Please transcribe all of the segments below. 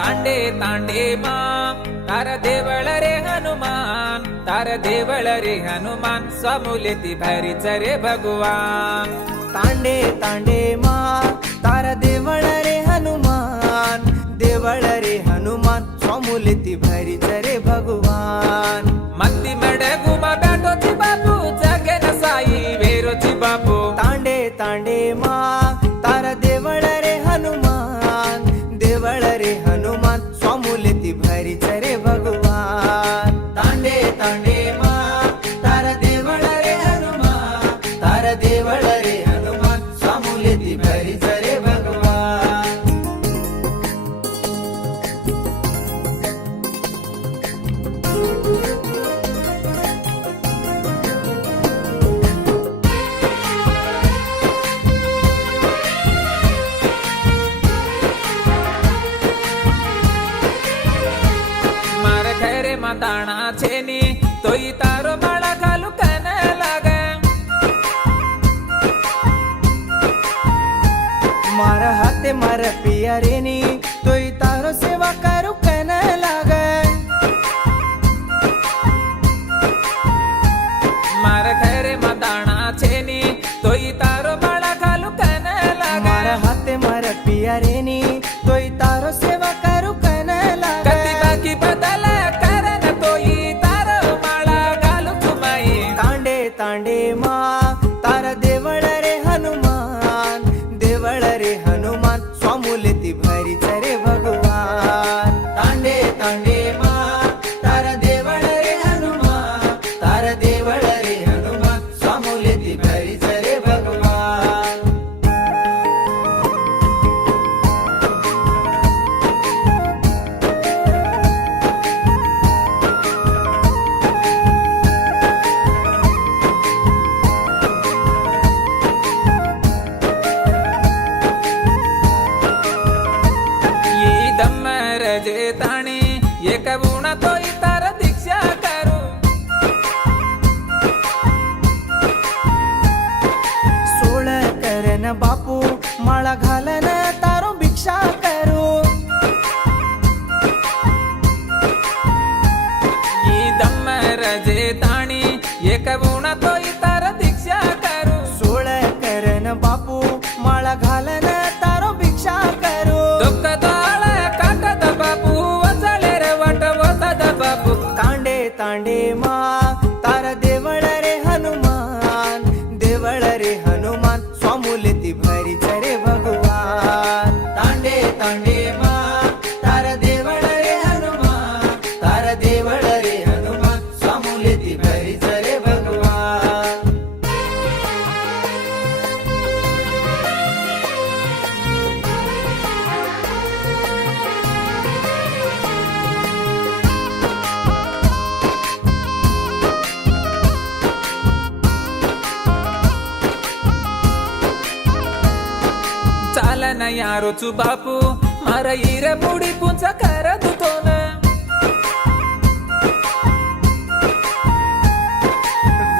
तांडे तांडे मा तार देवळ रे हनुमान तार देवळ रे हनुमान स्वामुलेती भारीच रे भगवान तांडे तांडे मा तार देवळ रे हनुमान देवळ रे हनुमान स्वामुलेती भारीच रे भगवान मत्ती मड गुमा बैठोची बापू जगे न साई वेरोची बापू तांडे तांडे मा तार देवळ रे हनुमान देवळ रे हनुमान स्वामुलेती भारीच रे भगवान तांडे तांडे मा तार देवळ रे हनुमान तार देवळ रे हनुमान स्वामुलेती भारीच रे भगवान मार घरे माताणा छेनी तोई तारो माळा घालू कन लागे मार हाथे मार पियारेनी तोई तारो सेवा करू कन लागे मार घरे माताणा छेनी तोई तारो माळा घालू कन लागे मार हाथे मार पियारेनी तोई तारो सेवा करू कन लागे कती बाकी बदल करन तोई तारो माळा घालू तुमाई तांडे तांडे मा तार देवळ रे हनुमान देवळ रे हनुमान स्वामुलेती भारीच रे भगवान तांडे तांडे मा तार देवळ रे हनुमान तार देवळ रे हनुमान स्वामुलेती भारीच रे भगवान ये दमर जे ताणी एक गुण तोई तार दीक्षा करू सोळ करन बापू माळा घालन तारो भिक्षा करू ये दमर जे ताणी एक गुण तोई तार दीक्षा करू सोळ करन बापू माळा घालन तारो भिक्षा करू दुःख ताळ काटत बापू वचले रे वाट वचत बापू तांडे तांडे मा तार देवळ रे हनुमान देवळ रे हनुमान स्वामुलेती भारीच रे भगवान तांडे तांडे मा तार देवळ रे हनुमान तार देवळ रे हनुमान स्वामुलेती भारीच रे भगवान चालन यारोचू बापू मार इर मुडी पुंच करत तो न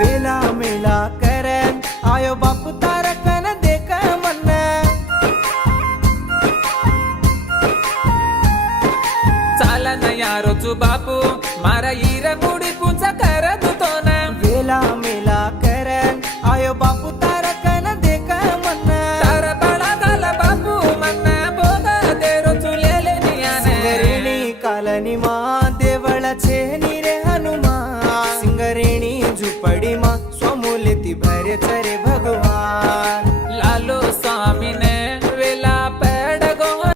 वेला मेला करन आयो बापू तार कन देख मन चालन यारोचू बापू मार इर मुडी पुंच करत तो न वेला मेला करन आयो बापू तार कन देख मन तार बळा घाल बापू मन बोध देरो चुलेले नियाने सिंगरेणी कालनी मा